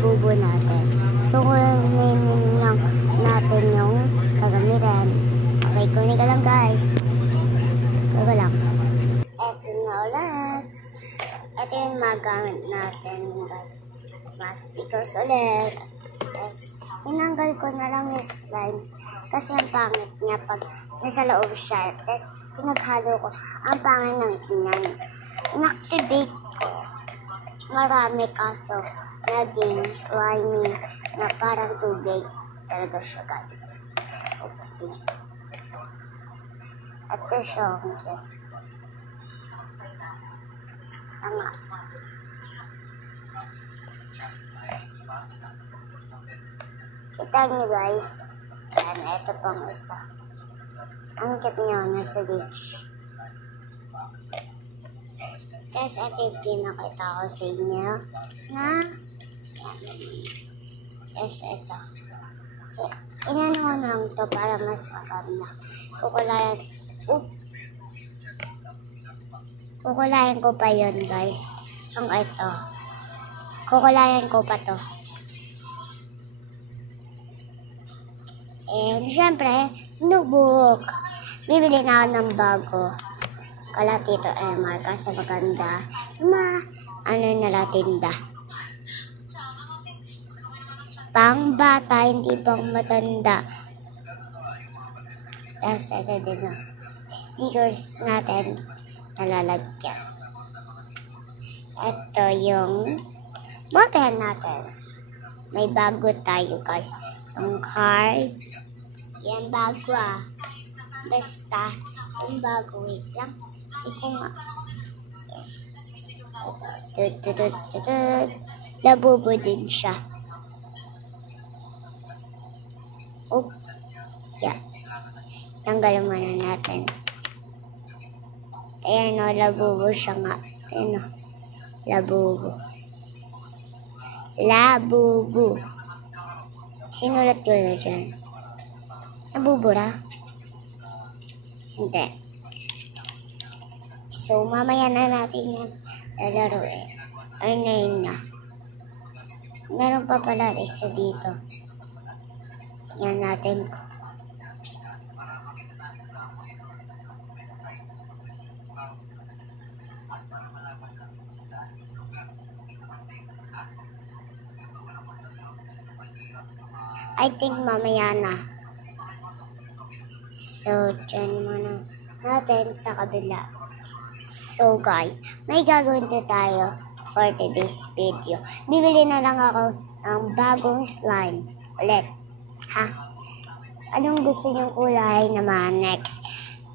labubo natin. So, kunin lang natin yung gagamitin. Okay, kunin ka lang guys. Bago lang. Eto na ulit. Ito yung magamit natin guys. Mas stickers ulit. Yes. Tinanggal ko na lang yung slime. Kasi ang pangit niya pag nasa loob siya. Tapos pinaghalo ko. Ang pangit ng tingnan. In-activate ko. Marami kaso naging slimy na parang tubig talaga siya guys. Oopsie. Ito siya. Okay. Tama. Kita niyo guys. Yan, ito pang isa. Ang cute niyo nasa beach. Guys, ito yung pinakita ko sa inyo na yes, ito. So, inano ko lang ito para mas maganda. Kukulayan ko pa yun guys. Ang ito. Kukulayan ko pa to. And syempre, notebook. Bibili na ako ng bago. Kala Tito Elmar kasi maganda. Nala tinda. Pang bata, hindi pang matanda. Tapos ito din na stickers natin nalalagyan. Ito yung ballpen natin. May bago tayo guys. Yung cards. Yan bago Basta, yung bago. Wait lang. Ito nga. Labubo din siya. Oh. Yeah. Tanggalin muna natin. Ayan o, labubo siya nga. Ayan o. Labubo. Labubo. Sinulat ko na dyan. Nabubura? Hindi. So, mamaya na natin yan lalaroin. Or na. Meron pa pala isa dito. Yan natin. I think mamaya na. So, dyan muna natin sa kabila. So, guys, may gagawin tayo for today's video. Bibili na lang ako ng bagong slime. Ulit. Ha? Anong gusto niyong kulay naman next?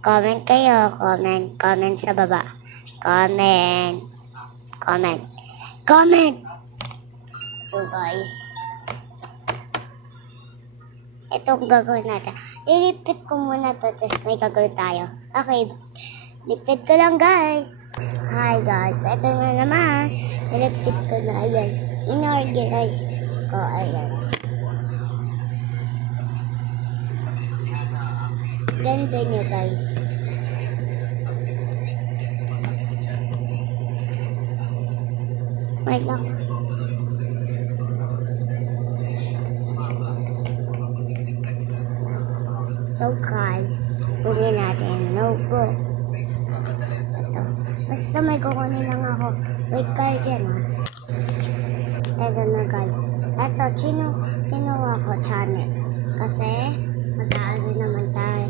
Comment kayo. Comment sa baba. Comment. So, guys, itong gagawin natin. I-repeat ko muna to, tapos may gagawin tayo. Okay, repeat ko lang guys. Hi guys, ito na naman. I-repeat ko na, ayan. In-organize ko, ayan. Ganda nyo guys. Wait lang. So guys, kunin natin notebook. Ito. Basta may kukunin lang ako. Wait kayo dyan Ito na guys. Ito, kinuha ko channel. Kasi, mag-aano naman tayo.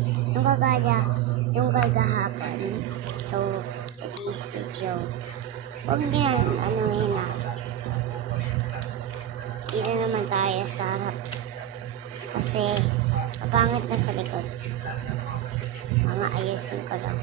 Yung kagahapon. So, sa this video. Huwag niyan, dito naman tayo sa harap. Kasi, mapangit na sa likod. Mga ayusin ko lang.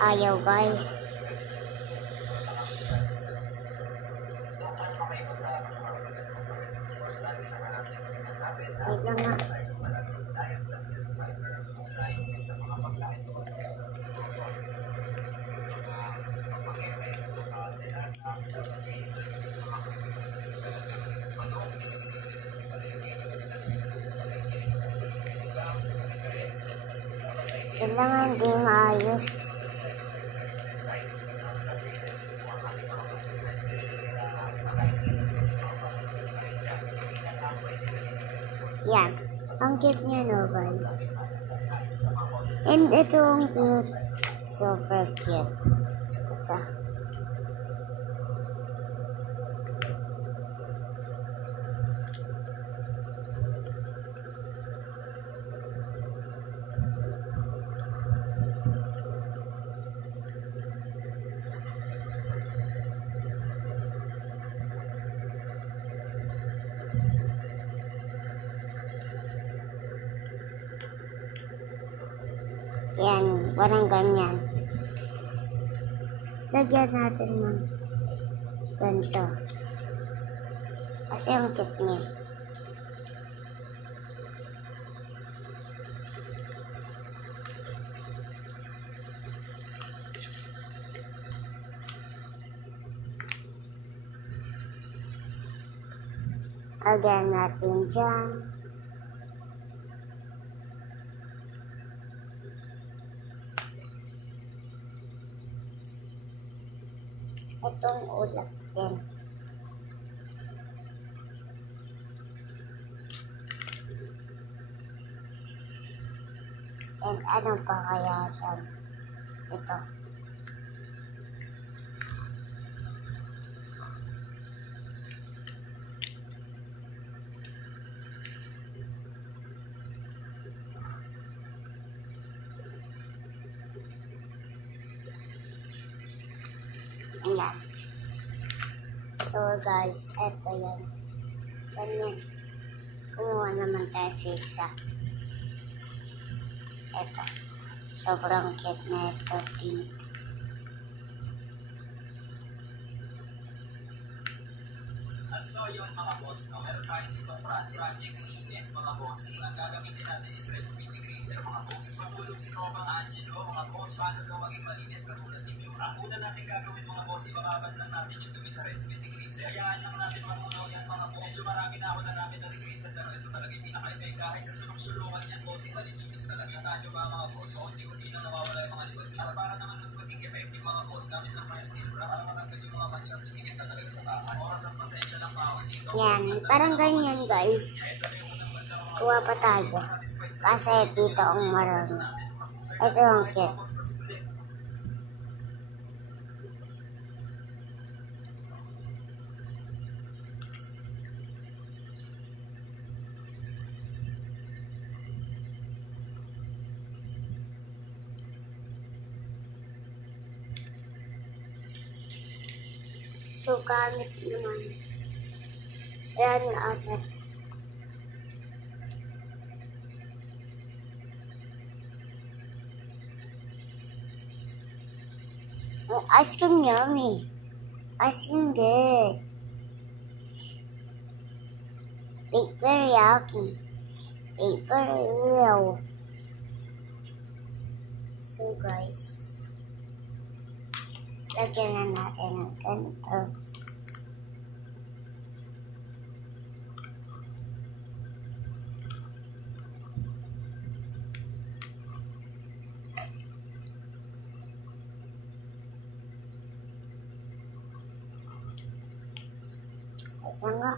Ayaw guys. Wait lang nga. Sila nga hindi maayos. Yan. Ang cute niya, no, guys? And ito ang cute. Super cute. Ito. Yan, parang ganyan. Lagyan natin ng ganito. Kasi ang cute niya. Lagyan natin dyan. Itong ulap din. And ano pa kaya siya? Ito. Ayan. So guys, eto yan. Ganyan. Kumuha naman tayo sa isa. Eto. Sobrang cute na ito. Pink. At so yung mga boss, no, meron tayo dito project Linis, mga boss. Ang gagamitin natin is red speed decreaser, mga boss. Matulog si Tropang Angelo, mga boss. Paano daw maging malinis katulad ni Miura? Una natin gagawin, mga boss, ibababad lang natin yung dumi sa red speed decreaser. Hayaan lang natin mamunaw yan, mga boss. Medyo marami na ako nagamit na decreaser, pero ito talaga yung pinaka-effect. Kahit kasulong-sulungan yan, boss, malinis talaga. Kita nyo ba, mga boss? So, unti-unti na nawawala yung mga likod. Para naman mas maging effective, mga boss, gamit lang mga steel bra para matanggal yung mga mansyang tumigit na talaga sa tahan. Oras ang pasensya ng bawal dito. Yan. Parang ganyan, guys. Kuha pa tayo. Kasi dito ang marami. Ito ang cute. So, gamit naman. Ayan yung atin. Oh, ice cream yummy. Ice cream good. Paper yucky. Paper real. So guys, lagyan na natin ng ganito. Ito nga.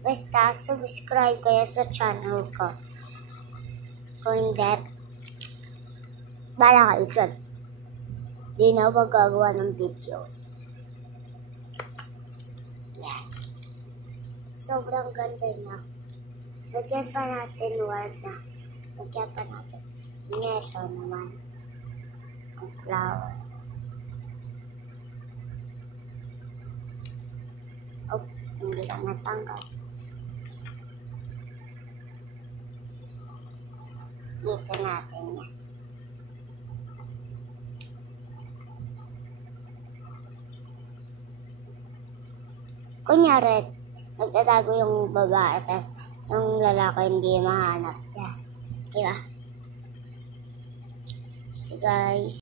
Basta subscribe kayo sa channel ko. Kung hindi, bala kayo dyan. Di na ako magagawa ng videos. Yan. Sobrang ganda na. Lagyan pa natin word na. Lagyan pa natin. Neto naman. Ang flower. Oh, hindi lang natanggal. Dito natin yan. Kunyari, nagtatago yung babae, tapos yung lalaki hindi mahanap niya. Diba? So guys,